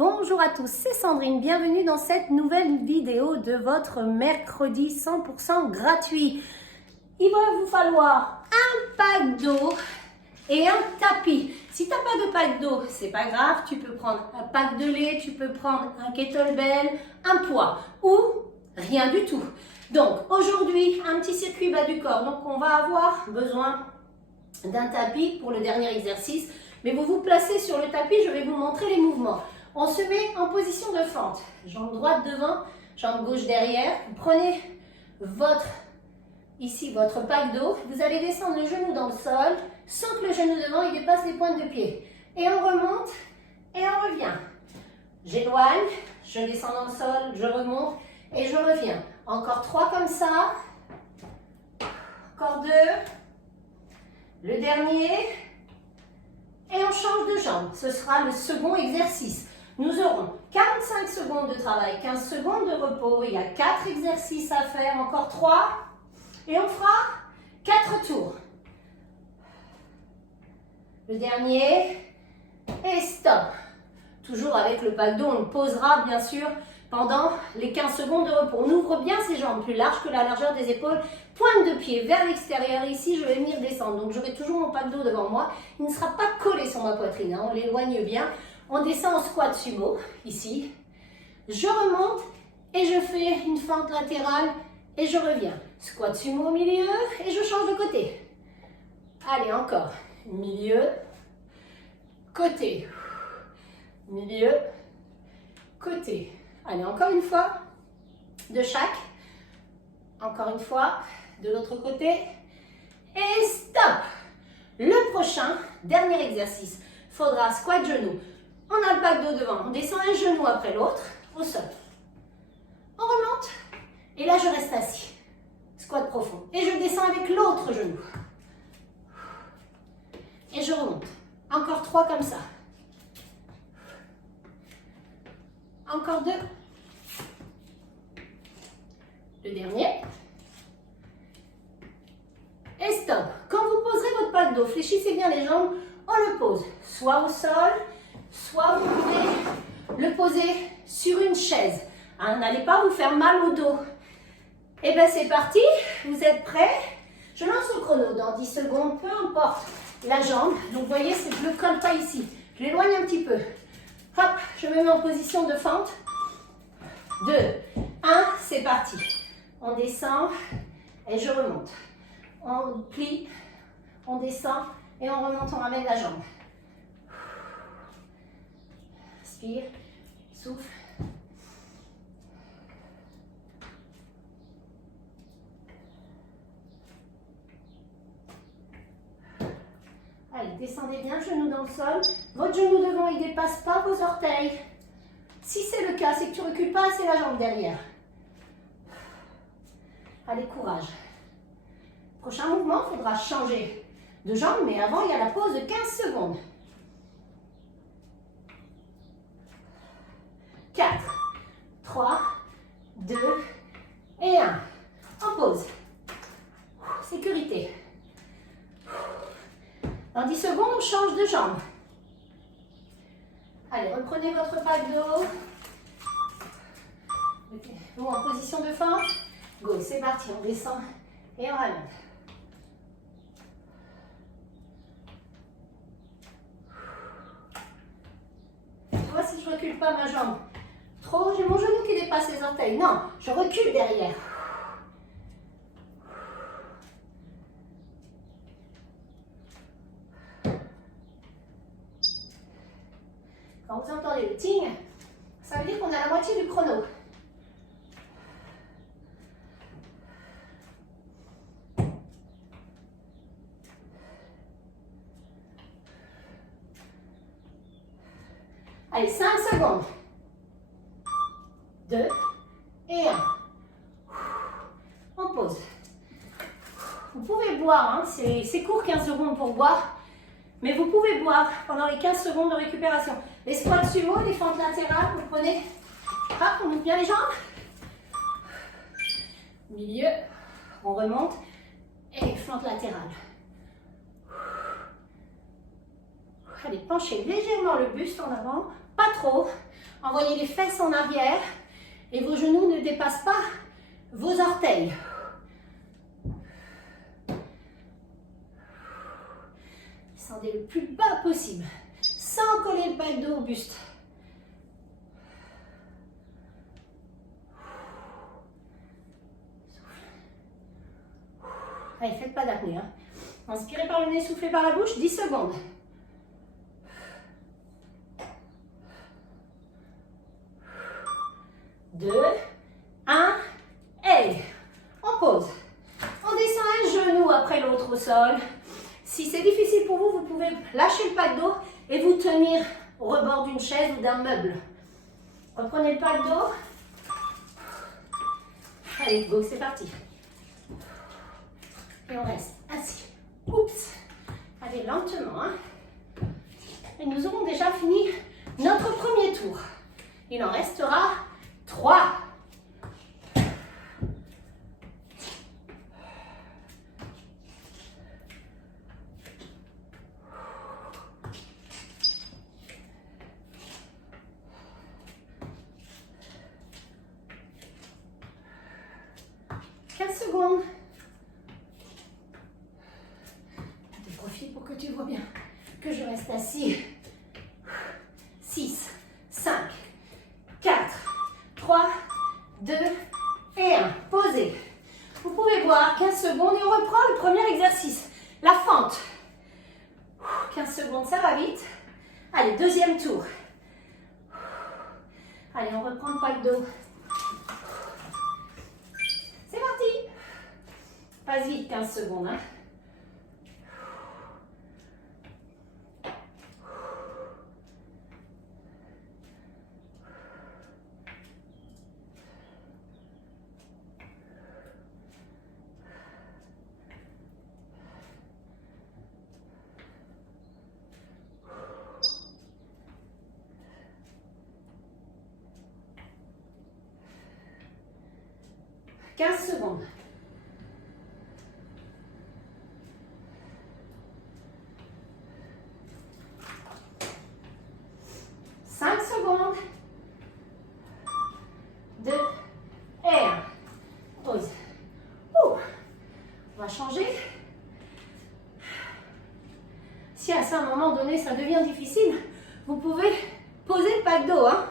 Bonjour à tous, c'est Sandrine, bienvenue dans cette nouvelle vidéo de votre mercredi 100% gratuit. Il va vous falloir un pack d'eau et un tapis. Si tu n'as pas de pack d'eau, c'est pas grave, tu peux prendre un pack de lait, tu peux prendre un kettlebell, un poids ou rien du tout. Donc aujourd'hui, un petit circuit bas du corps. Donc on va avoir besoin d'un tapis pour le dernier exercice. Mais vous vous placez sur le tapis, je vais vous montrer les mouvements. On se met en position de fente. Jambe droite devant, jambe gauche derrière. Vous prenez votre pack d'eau. Vous allez descendre le genou dans le sol sans que le genou devant il dépasse les pointes de pied. Et on remonte et on revient. J'éloigne, je descends dans le sol, je remonte et je reviens. Encore 3 comme ça. Encore 2. Le dernier. Et on change de jambe. Ce sera le second exercice. Nous aurons 45 secondes de travail, 15 secondes de repos. Il y a 4 exercices à faire, encore 3. Et on fera 4 tours. Le dernier. Et stop. Toujours avec le pack d'eau, on le posera bien sûr pendant les 15 secondes de repos. On ouvre bien ses jambes, plus larges que la largeur des épaules. Pointe de pied vers l'extérieur. Ici, je vais venir descendre. Donc, j'aurai toujours mon pack d'eau devant moi. Il ne sera pas collé sur ma poitrine. Hein. On l'éloigne bien. On descend en squat sumo, ici. Je remonte et je fais une fente latérale et je reviens. Squat sumo au milieu et je change de côté. Allez, encore. Milieu, côté. Milieu, côté. Allez, encore une fois. De chaque. Encore une fois. De l'autre côté. Et stop. Le prochain, dernier exercice. Faudra squat genou. On a le pack d'eau devant. On descend un genou après l'autre au sol. On remonte. Et là, je reste assis. Squat profond. Et je descends avec l'autre genou. Et je remonte. Encore 3 comme ça. Encore 2. Le dernier. Et stop. Quand vous poserez votre pack d'eau, fléchissez bien les jambes, on le pose soit au sol, soit vous pouvez le poser sur une chaise. Hein, n'allez pas vous faire mal au dos. Et bien c'est parti, vous êtes prêts? Je lance le chrono dans 10 secondes, peu importe la jambe. Donc vous voyez, je ne le colle pas ici. Je l'éloigne un petit peu. Hop, je me mets en position de fente. 2, 1, c'est parti. On descend et je remonte. On plie, on descend et on remonte, on ramène la jambe. Inspire, souffle. Allez, descendez bien, genou dans le sol. Votre genou devant, il ne dépasse pas vos orteils. Si c'est le cas, c'est que tu ne recules pas assez la jambe derrière. Allez, courage. Prochain mouvement, il faudra changer de jambe, mais avant, il y a la pause de 15 secondes. 4, 3, 2 et 1. En pause. Sécurité. Dans 10 secondes, on change de jambe. Allez, reprenez votre pack d'eau. Mettez-vous en position de fente. Go, c'est parti, on descend et on ramène. Tu vois, si je ne recule pas ma jambe trop, j'ai mon genou qui dépasse les orteils. Non, je recule derrière. Quand vous entendez le ting, ça veut dire qu'on est à la moitié du chrono. Allez, 5 secondes. 2 et 1. On pose. Vous pouvez boire, hein, c'est court 15 secondes pour boire, mais vous pouvez boire pendant les 15 secondes de récupération. Les squats sumo, les fentes latérales, vous prenez, hop, on ouvre bien les jambes. Milieu, on remonte et fente latérale. Allez, penchez légèrement le buste en avant, pas trop. Envoyez les fesses en arrière et vos genoux ne dépassent pas vos orteils. Descendez le plus bas possible, sans coller le bas de dos au buste. Allez, faites pas d'apnée. Hein. Inspirez par le nez, soufflez par la bouche, 10 secondes. Deux, un, et on pose. On descend un genou après l'autre au sol. Si c'est difficile pour vous, vous pouvez lâcher le pack d'eau et vous tenir au rebord d'une chaise ou d'un meuble. Reprenez le pack d'eau. Allez, go, c'est parti. Et on reste assis. Oups. Allez, lentement. Hein. Et nous aurons déjà fini notre premier tour. Il en restera 3. Secondes. Je profite pour que tu vois bien que je reste assis. 6, 5, 4, 3, 2 et 1. Posez. Vous pouvez boire 15 secondes et on reprend le premier exercice. La fente. 15 secondes, ça va vite. Allez, deuxième tour. Allez, on reprend le pack d'eau. C'est parti. Pas vite, 15 secondes. Hein. Secondes. 5 secondes. 2 et 1. Pause. On va changer. Si à un moment donné ça devient difficile, vous pouvez poser le pack d'eau. Hein,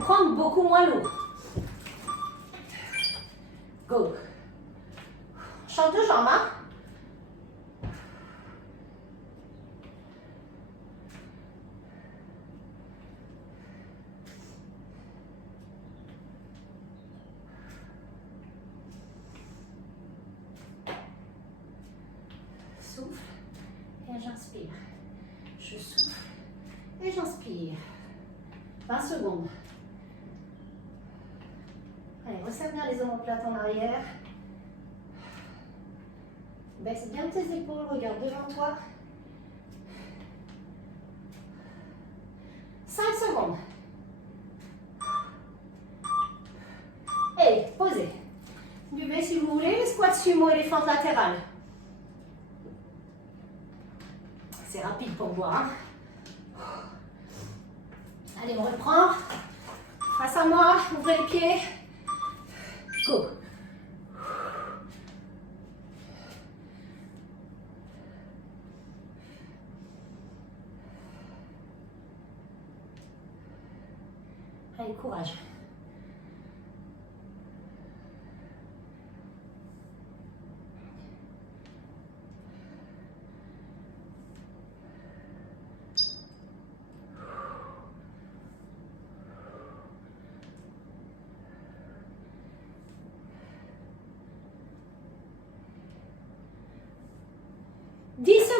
prendre beaucoup moins l'eau. Go. Change de jambe, hein. Souffle et j'inspire. Je souffle et j'inspire. 20 secondes. Allez, resserre bien les omoplates en arrière. Baisse bien tes épaules, regarde devant toi. 5 secondes. Et posez. Buvez si vous voulez, le squat sumo et les fentes latérales. C'est rapide pour boire. Hein. Allez, on reprend. Face à moi, ouvrez les pieds. Go. Allez, courage.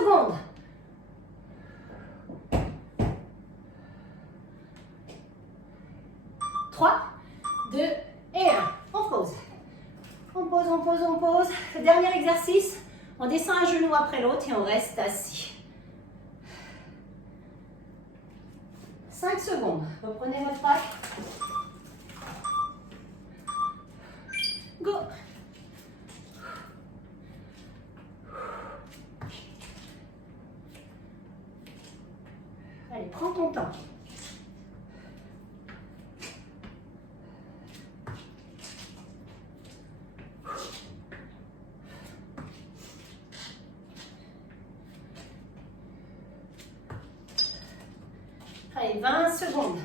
Secondes. 3, 2 et 1. On pose. On pose, on pose, on pose. Le dernier exercice, on descend un genou après l'autre et on reste assis. 5 secondes. Reprenez votre pack. Go. Allez, prends ton temps. Allez, 20 secondes.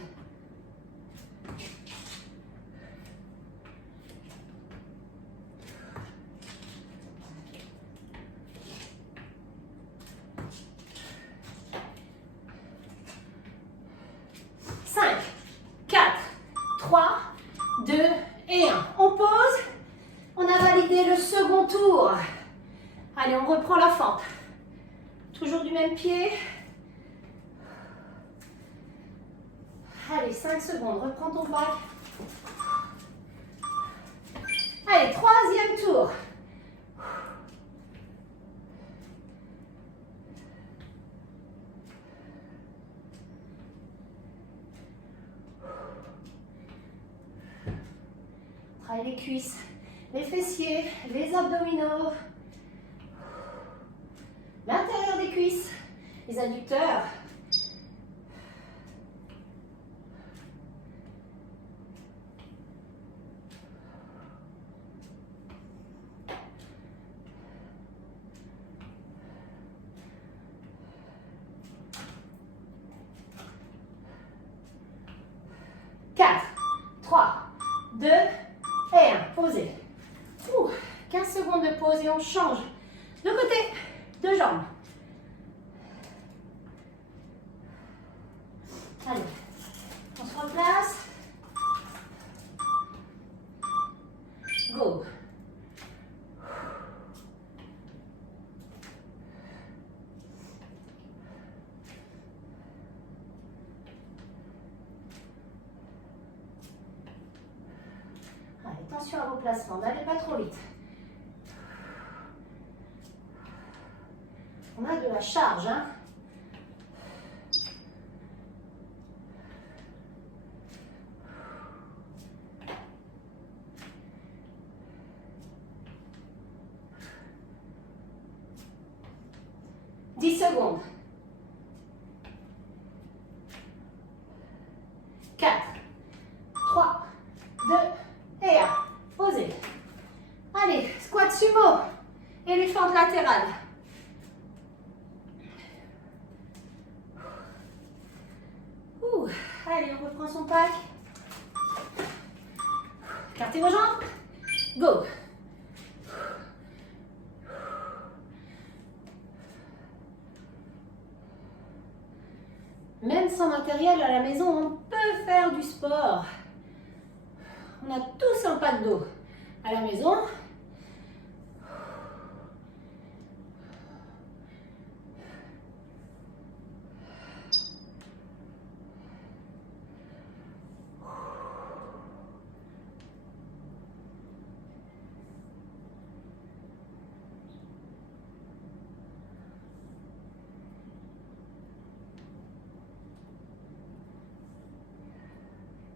Cinq, 4, 3, 2 et 1. On pose. On a validé le second tour. Allez, on reprend la fente. Toujours du même pied. Allez, 5 secondes. Reprends ton bac. Allez, troisième tour. Travaille les cuisses, les fessiers, les abdominaux. L'intérieur des cuisses, les adducteurs. Quatre, 3, 2 et 1. Posez. 15 secondes de pause et on change de côté, de jambes. Allez, on se replace. Go. Allez, attention à vos placements, n'allez pas trop vite. On a de la charge, hein. Secondes. 4, 3, 2 et 1. Posez. Allez, squat sumo. Et les fentes latérales. Allez, on reprend son pack. Écartez vos jambes. Go. Même sans matériel à la maison, on peut faire du sport. On a tous un pack d'eau à la maison.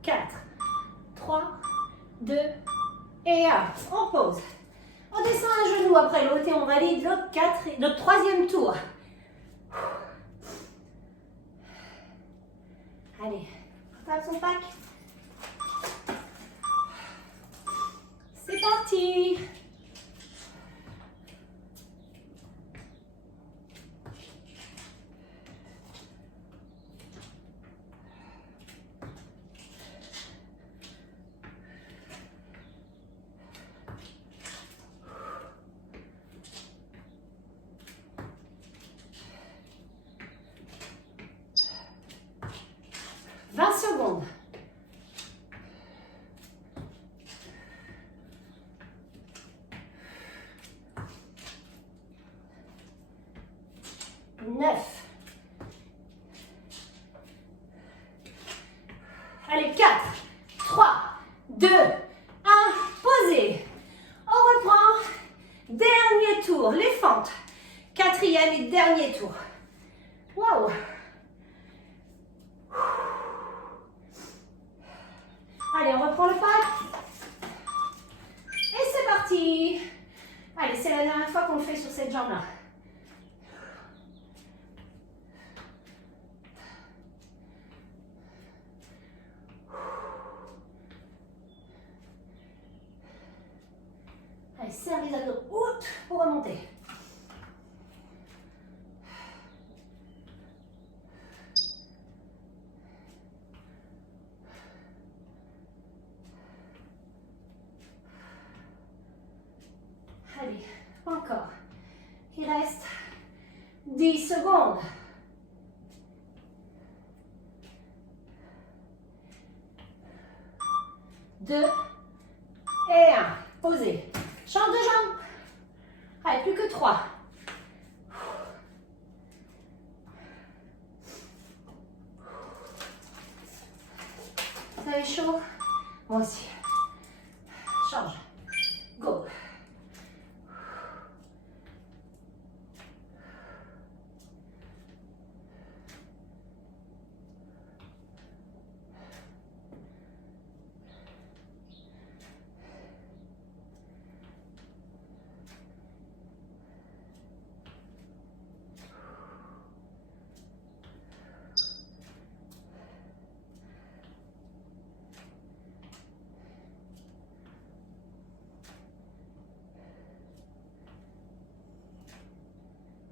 Quatre, 3, 2 et 1. On pose. On descend un genou après l'autre et on valide le troisième tour. Allez, on tape son pack. C'est parti. Secondes. 9. Allez, 4, 3, 2, 1. Posez. On reprend. Dernier tour. Les fentes. Quatrième et dernier tour. Waouh. Allez, on reprend le pack. Et c'est parti. Allez, c'est la dernière fois qu'on le fait sur cette jambe-là. Allez, serre les abdos hautes pour remonter. 10 secondes. 2 et 1. Posez. Change de jambe. Allez, plus que 3. Vous avez chaud? Moi aussi. Change. Go.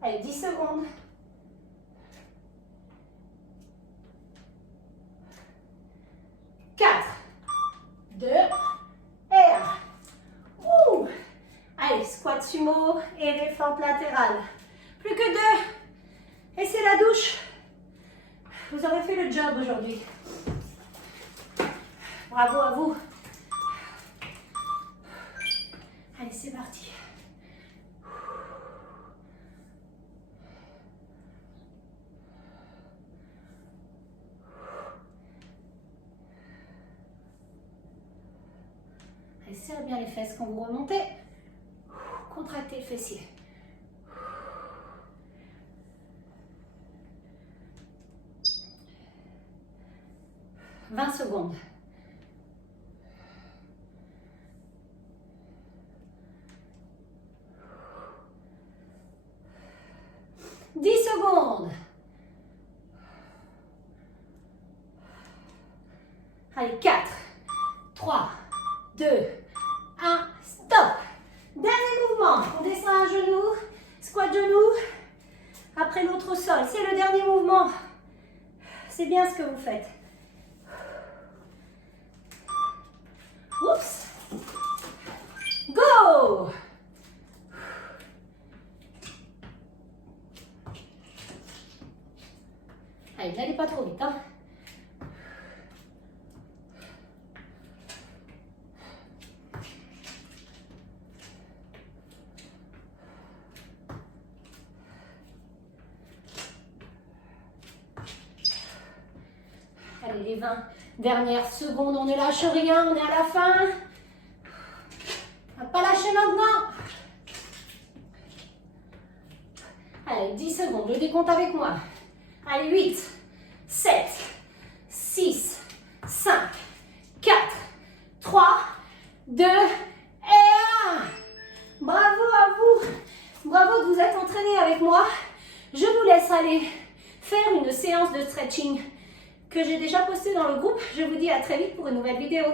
Allez, 10 secondes. 4, 2 et 1. Ouh. Allez, squat sumo et les fentes latérales. Plus que 2. Et c'est la douche. Vous aurez fait le job aujourd'hui. Bravo à vous. Allez, c'est parti. Serrez bien les fesses quand vous remontez. Contractez le fessier. « 20 secondes. 10 secondes. Allez, 4, 3, 2, 1, stop. Dernier mouvement. On descend un genou, squat genou, après l'autre au sol. C'est le dernier mouvement. C'est bien ce que vous faites. Oups. Go. Allez, n'allez pas trop vite, hein. Allez, les 20 dernières secondes, on ne lâche rien, on est à la fin. On va pas lâcher maintenant. Allez, 10 secondes, je décompte avec moi. Allez, 8, 7, 6, 5, 4, 3, 2 et 1. Bravo à vous. Bravo de vous être entraîné avec moi. Je vous laisse aller faire une séance de stretching que j'ai déjà postée dans le groupe. Je vous dis à très vite pour une nouvelle vidéo.